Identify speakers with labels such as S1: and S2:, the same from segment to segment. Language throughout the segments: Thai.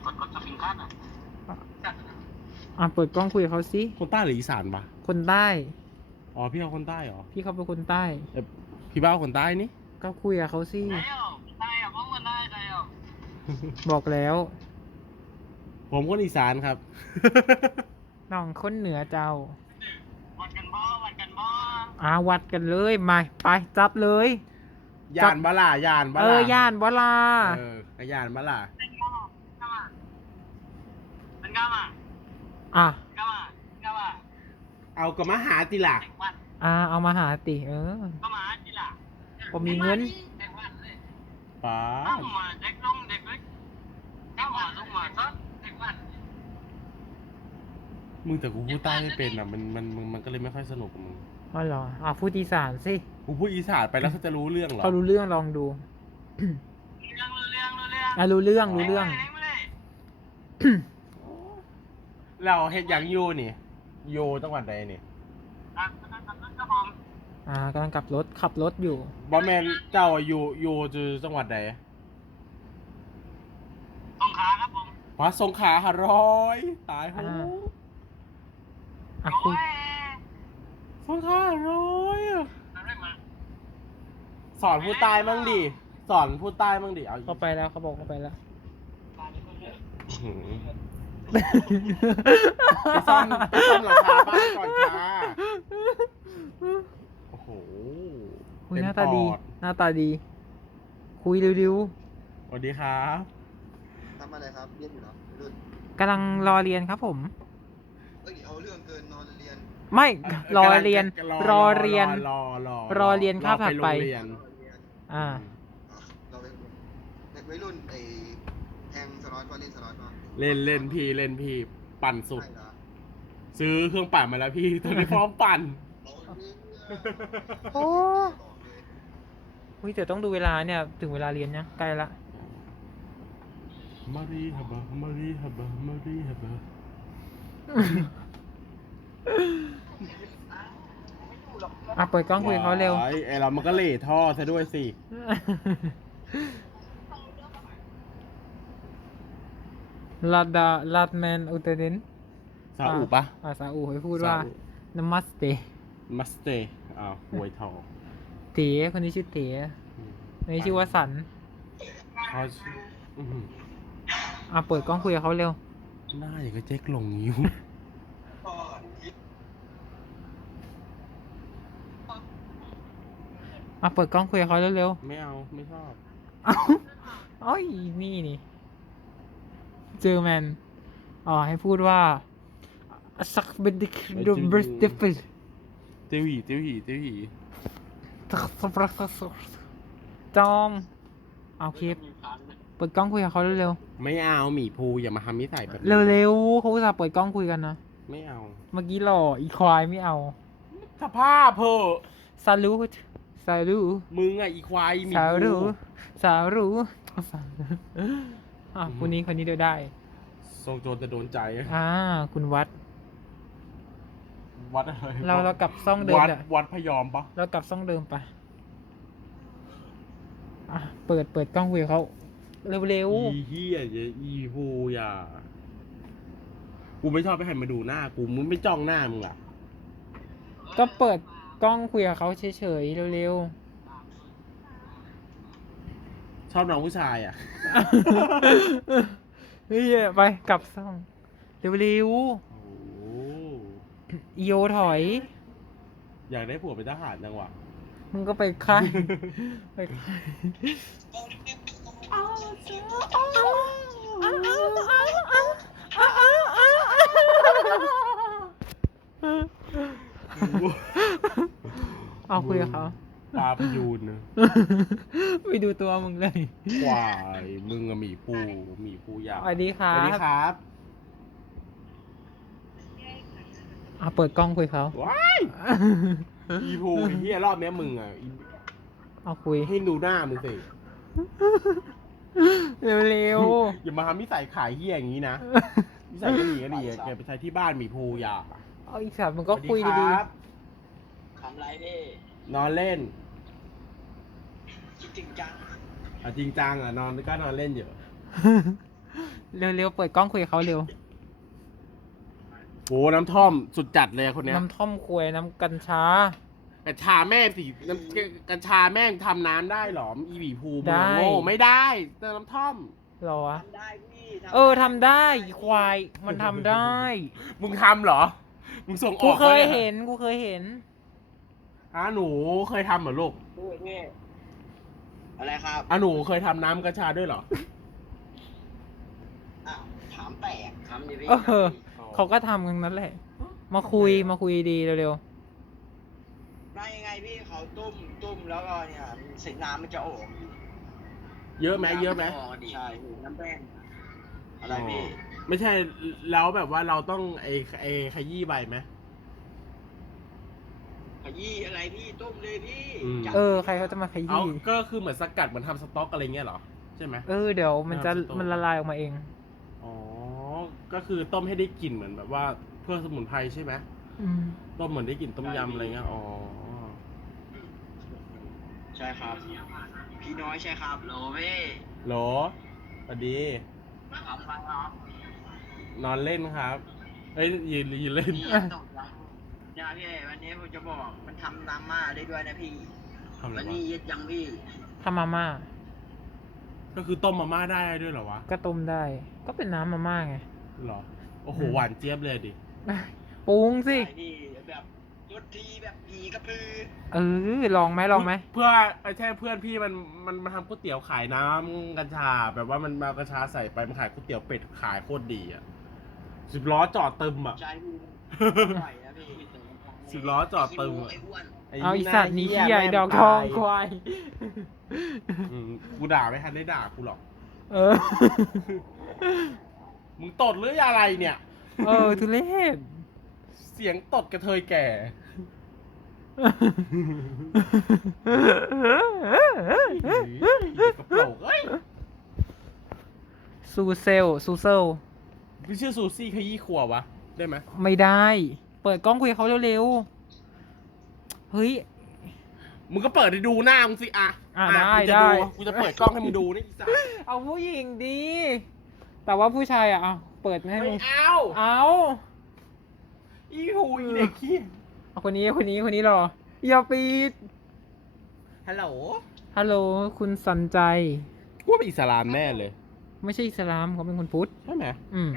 S1: กดสปริงคัทอ่ะ
S2: เปิดกล้องคุยกับเขาสิ
S3: คนใต้หรืออีสานปะ
S2: คนใต้
S3: อ๋อพี่เอาคนใต้เหรอ
S2: พี่เขาเป็นคนใต้
S3: พี่บ้าคนใต้นี่
S2: ก็คุยกับเขาสิ
S1: ได้อ่ะได้อ่ะเพราะมันได้ได้อ่ะ
S2: บอกแล้ว
S3: ผมคนอีสานครับ
S2: น้องคนเหนือเจ้า
S1: วัดกันบ่วัดกันบ่
S2: วัดกันเลยมาไปจับเลย
S3: ย่านบลาย่านบลา
S2: ย่านบลา
S3: ย่านบลา
S1: เป็นก้ามาเป็นก้ามา
S2: อ่ะ
S1: ก้ามาก้ามา
S3: เอากระมาหาติล่ะ
S1: เด็กวัด
S2: เอามาหาติ
S1: ก็มาทีละ
S2: ผมมีเงิน
S1: เด็กวัดเลย
S3: ป้า
S1: เข้ามาเด็กลงเด็กเล็กเข้ามาลงมาซะเด็กวัด
S3: มึงแต่กูพูดใต้ไม่เป็นอ่ะมันก็เลยไม่ค่อยสนุกกับมึง
S2: อ๋อเหรอพูดอีสานสิ
S3: กูพูดอีสานไปแล้วเขาจะรู้เรื่องเหรอ
S2: เขารู้เรื่องลองดู
S1: เรื่องรู้เรื่องรู้เรื่อง
S2: รู้เรื่องรู้เรื่อง
S3: เราเฮ็ดหยังอยู่นี่โยจังหวัดใดนี่
S1: ครับผม
S2: กำลังขับรถอยู่
S3: บอแมนเจ้าอยู่จือจังหวัดใด
S1: สงขาครับผม
S3: พระสงขลาหาร้อยตายโห
S2: คุย
S3: สงขลาหาร้อยอะ
S1: อะไรมา
S3: สอนผู้ใต้มั่งดิสอนผู้ใต้มั่งดิเอา
S2: เขาไปแล้วเขาบอกเขาไปแล้ว
S3: หือไปซ่อมหลังคาบ้านก่อนค่ะโอ้โห
S2: คุย
S3: เต็ม
S2: หน้าตาดี
S3: ปอ
S2: หน้าตาดี คุยเร็ว
S3: สวัสดีครับ
S4: ทำอะไรครับเรียนอยู่เหรอรุ่น
S2: ๆกำลังรอเรียนครับผม
S4: เอ้ยเอาเรื่องเกินนอนเรียน
S2: ไม่รอเรียน รอเรียน
S3: รอ
S2: เรียนคาบถัดไป
S3: รอโรงเรียน
S4: เรียน
S2: อ่า
S4: เราเป็นเด็กวัยรุ่นไอ้แทงสล็อตก็เล่นสล็อตมา
S3: เล่นพี่ปั่นสุด
S4: ใช่เหรอ
S3: ซื้อเครื่องปั่นมาแล้วพี่ ตอนนี้พร้อมปั่น
S2: โอ้อุ้ยแต่ต้องดูเวลาเนี่ย ถึงเวลาเรียนเนี่ยใกล้ละ
S3: มารีฮับบะมารีฮับบะมารีฮับบะ
S2: เปิดกล้องคุยกับเขาเร็ว
S3: ไอเรามันก็เหล่ท่อซะด้วยสิ
S2: ลาดแมนอุตเดน
S3: ซาอุปะ
S2: ซาอุให้พูดว่านามัสเต
S3: มัสเตหวยทอง
S2: เต๋คนนี้ชื่อเต๋คนนี้ชื่อว่าสัน
S3: เขาอื้อหือ
S2: เปิดกล้องคุยกับเขาเร็ว
S3: หน้าอย่างกับเจ๊กหลงยิ้ว
S2: เปิดกล้องคุยกับเขาเร็ว
S3: ไม่เอาไม่ชอบ
S2: ๆเอ้ยนี่เจอแมนให้พูดว่าสักเบดิกโดเบรสเตฟล
S3: เตี้ยวหี
S2: จอมโอเคเปิดกล้องคุยกับเขาเร็ว
S3: ไม่เอาหมีภูอย่ามาทำนิสัยแบบนี้
S2: ๆเร็วๆเขาอุตส่าห์เปิดกล้องคุยกันนะ
S3: ไม่เอา
S2: เมื่อกี้หล่ออีควายไม่เอา
S3: สภาพเพอ
S2: ซาลู
S3: มึงอ่ะอีควายหมี
S2: สาว
S3: ภู
S2: รู้คนนี้เดียวได้
S3: ทรงโจรจะโดนใจ
S2: คุณวัด
S3: วัดอะไร
S2: เรากลับซ่องเดิม
S3: วัดพยอมปะ
S2: เรากลับซ่องเดิมไปเปิดกล้องคุยกับเขาเร็ว
S3: อีเฮียอีภูอย่ากูไม่ชอบให้ใครมาดูหน้ากูมึงไม่จ้องหน้ามึงล่ะ
S2: ๆก็เปิดกล้องคุยกับเขาเฉยๆเร็ว
S3: ชอบน้องผู้ชายอ่ะ
S2: ๆเฮ้ยไปกลับซ่องเร็ว
S3: โอ้
S2: ๆอีโยถอย
S3: อยากได้ผัวเป็นทหารจังวะ
S2: มึงก็ไปค่ายไปคุยกับเขา
S3: ปลาพยูนนะ
S2: ไปดูตัวมึงเลย
S3: ควายมึงอะหมีภูอยาก
S2: สวัสดีค
S3: ส
S2: รับ
S3: วัสดีครับ
S2: เปิดกล้องคุยเขา
S3: ว้ายอีภูไอ้เฮียรอบเนี้ยมึงอ่ะ
S2: คุย
S3: ให้ดูหน้ามึงสิ
S2: เร็ว
S3: อย่ามาทำนิสัยขายเฮียอย่างนี้นะนิสัยก็ดีอะเก็บไปใช้ที่บ้านหมีภูอยาก
S2: อีกสัตว์มึงก็คุย
S3: สวัส
S2: ดี
S3: ครับ
S1: ทำไรพี่
S3: นอนเล่น
S1: คิดจริงจัง
S3: จริงจังอ่ะนอนก็นอนเล่นอยู่
S2: ๆเร็วๆเปิดกล้องคุยกับเขาเร็ว
S3: โอ้น้ำท่อมสุดจัดเลยคนเนี้ย
S2: น้ำท่อมควยน้ำกัญชา
S3: กัญชาแม่งสิกัญชาแม่งทำน้ำได้หรออีหวีภูมิ
S2: ได้
S3: โง่ไม่ได้แต่น้ำท่อม
S2: เหรอวะ
S4: ทำได้พี่
S2: ทำได้ควายมันทำได้
S3: มึงทำเหรอ มึงส่งอ
S2: กู
S3: อก
S2: เคย
S3: ปะ
S2: เห็นกูเคยเห็น
S3: หนูเคยทำเหรอลูก
S4: พูดพี่อะไรครับ
S3: หนูเคยทำน้ำกัญชาด้วยเหรอ
S4: อ้าวถามแปลกทำดิพี่
S2: เออ เขาก็ทำกันนั้นแหละ มาคุยดีเร็ว
S4: ได้ยังไงพี่เขาตุ้มแล้วก็เนี่ยสีน้ำมันจะออก
S3: เยอะไหมเยอะไหม
S4: ใช่พี่น้ำแป้งอะไรพี่
S3: ไม่ใช่แล้วแบบว่าเราต้องไอขยี้ใบไหม
S4: ขยี้อะไรพี่ต้มเลยพี่
S3: จับ
S2: ใครเขาจะมาข
S3: เอา
S2: ยี้
S3: ก็คือเหมือนสกัดเหมือนทำสต๊อกอะไรเงี้ยเหรอใช่ไหม
S2: เดี๋ยวมันจะ
S3: น้ำสต๊อก
S2: มันละลายออกมาเอง
S3: อ๋อก็คือต้มให้ได้กลิ่นเหมือนแบบว่าเพื่อสมุนไพรใช่ไหม
S2: อืม
S3: ต้มเหมือนได้กลิ่นต้มยำอะไรเงี้ยอ๋อ
S4: ใช่ครับ พี่น้อยใช่ครับโหลพี่
S3: โหลสวัสดี
S4: ทำอะไรครับ
S3: นอนเล่นครับ เอ้ยยืนเล่น
S4: พี่ตกยังเนี่ยพี่วันนี้ผมจะบอกมันทำน้ำม่าได้ด้วยนะพี่
S3: ทำอะไร
S4: วัน
S3: วะ
S4: นี้เย็ดยังพี่
S2: ทำมาม่า
S3: ก็คือต้มมาม่าได้ด้วยเหรอวะ
S2: ก็ต้มได้ ก็เป็นน้ำมาม่าไง
S3: เหรอ โอ้โห
S2: อืม
S3: หวานเจี๊ยบเลยดิ
S2: ปรุงสิ
S4: ใช่พี่แบบรสทีแบบผีกระพือ
S2: ลองไหม
S3: เพื่อไอ้แช่เพื่อนพี่มันมาทำก๋วยเตี๋ยวขายน้ำกัญชา แบบว่ามันมากัญชาใส่ไปมันขายก๋วยเตี๋ยวเป็ดขายโคตรดีอ่ะ10 ล้อจอดตึมอ่ะ
S4: ใช่พี่อร่อยนะพี่
S3: 10 ล้อจอดตึม
S4: ไอ้อ้วน
S2: เอาอีสัตว์นี้ขี้ใหญ่
S3: แม่
S2: ดอกทองควาย
S3: กูด่าไม่ทันได้ด่ากูหรอก
S2: เออ
S3: มึงตดหรืออะไรเนี่ย
S2: ทุเรศ
S3: เสียงตดกระเทยแก่ กระโปรงเอ้ย
S2: ซูเซล
S3: พี่ชื่อซูซี่ขยี้ครัววะ ได้ไหม
S2: ไม่ได้ เปิดกล้องคุยกับเขาเร็วๆ เฮ้ย
S3: มึงก็เปิดให้ดูหน้ามึงสิอ่ะ
S2: ได้
S3: กูจะ
S2: ได้
S3: กูจะเปิดกล้องให้มึงดูนี่อีสัส
S2: เอาผู้หญิงดี แต่ว่าผู้ชายเอาเปิดไม่ให้
S3: ไม่
S2: มึง
S3: เอา
S2: เอา
S3: อีหูอีเด็กขี้
S2: เอาคนนี้รอ อย่าปิด
S3: ฮัลโหล
S2: ฮัลโหล คุณสันใจ
S3: กูว่าเป็นอิสลามแน่เลย
S2: ไม่ใช่อิสลามเขาเป็นคนพุทธ
S3: ใช่ไหม
S2: อืม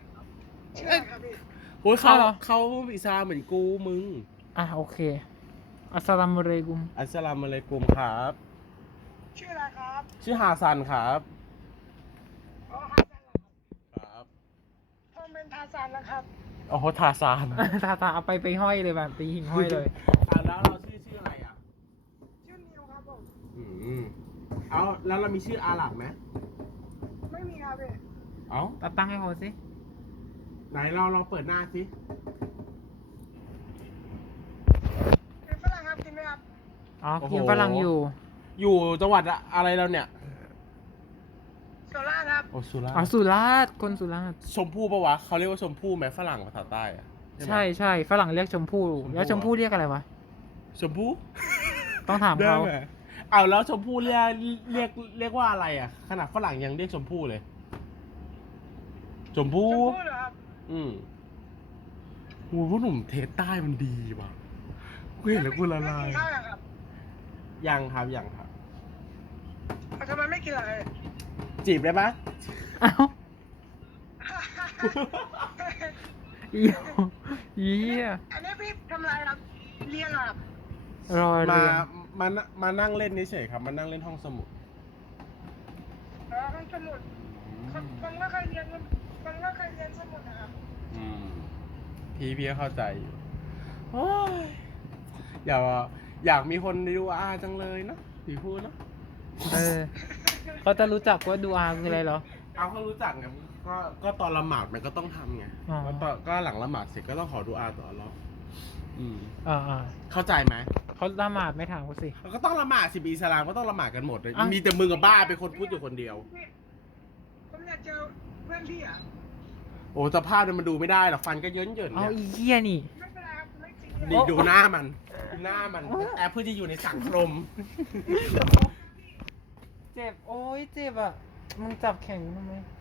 S3: โอ้ยเขา
S2: อ้าวเหรอ
S3: เขาอิสลามเหมือนกูมึง
S2: โอเค อัสสลามุอะลัยกุม
S3: อัสสลามุอะลัยกุมครับ
S4: ชื่ออะไรครับ
S3: ชื่อฮาซันครับ
S4: อ๋อฮัสซันเหรอครับ
S3: ครับ
S4: ผมเป็นทาซานนะครับ
S3: โอ้โหทาซาน
S2: ตาเอาไปห้อยเลยแบบไปหิ่งห้อยเลย
S3: แล้วเราชื่ออะไรอ่ะ
S4: ชื่อนิวครับผม
S3: เอาแล้วเรามีชื่ออาหรับไหม
S4: ไม่มีครับพี่
S3: เอา
S2: ตั้งให้เขาสิ
S3: ไหนเราเปิดหน้าสิ
S4: เป็นฝรั่งครับกินไหมครับ
S2: กินฝรั่งอยู่
S3: อยู่จังหวัดอะไรเราเนี่ย
S4: โซล่าครับ
S3: โอสุรา
S2: สุราษฎร์คนสุราษฎร์
S3: ชมพู่ปะวะเขาเรียกว่าชมพู่ไหมฝรั่งภาษาใต้อะไหม
S2: ใช่ฝรั่งเรียกชมพู่
S3: ชมพู่
S2: แล้วชมพู่เรียกอะไรวะ
S3: ชมพู่
S2: ต้องถาม
S3: ได้
S2: เขา
S3: ไหมเอาแล้วชมพู่เรียกว่าอะไรอ่ะ ขนาดฝรั่งยังเรียกชมพู่เลย ชมพู่
S4: ชมพู่เหรอครับ
S3: โอ้โหหนุ่มเทสใต้มันดีว่ะกูเห็นแล้วกูละลาย
S4: ไม่กินข้าวเหรอครับ
S3: ยังครับยังครับ
S4: ทำไมไม่กินอะไร
S3: จีบได้ปะ
S2: เอ้าเยี่ย
S4: อันนี้พี่ทำอะไรครับ เรียนเหรอครับ
S2: รอเรียน
S3: มานั่งเล่นเฉยๆครับ มานั่งเล่นห้องสมุด
S4: ห้องสมุดผมก็เคยเรียนสมุดนะครับ
S3: พี่ก็เข้าใจอยู่โอ้ยอยากมีคนดูอาจังเลยเนอะผีพูดเนอะ
S2: เขาจะรู้จักว่าดูอาคืออะไรเหรอ
S3: เอาเขารู้จักไงก็ตอนละหมาดมันก็ต้องทำไง
S2: อ๋อ
S3: ก็หลังละหมาดเสร็จก็ต้องขอดูอาต่อรอบ
S2: อ่า
S3: เข้าใจไหม
S2: เขาละหมาดไม่ถามเขาสิ
S3: ก็ต้องละหมาดสิอิสลามก็ต้องละหมาดกันหมดเลย
S2: อ่ะ
S3: มีแต่มึงกับบ้าเป็นคนพูดอยู่คนเดียว
S4: ผมอยากเจอเพื่อนพี่อ่ะ
S3: โอ้สภาพเนี่ยมันดูไม่ได้หรอกฟันก็เยินๆ
S2: เอา
S3: เนี่ย
S2: อีเหี้ยนี่
S4: ไม่เป็นไรครับไม่ซีเรียส
S3: นี่ดูหน้ามันแอบเพื่อจะอยู่ในสังคม
S2: เจ็บ โอ้ยเจ็บอ่ะ มึงจับแข็งทำไม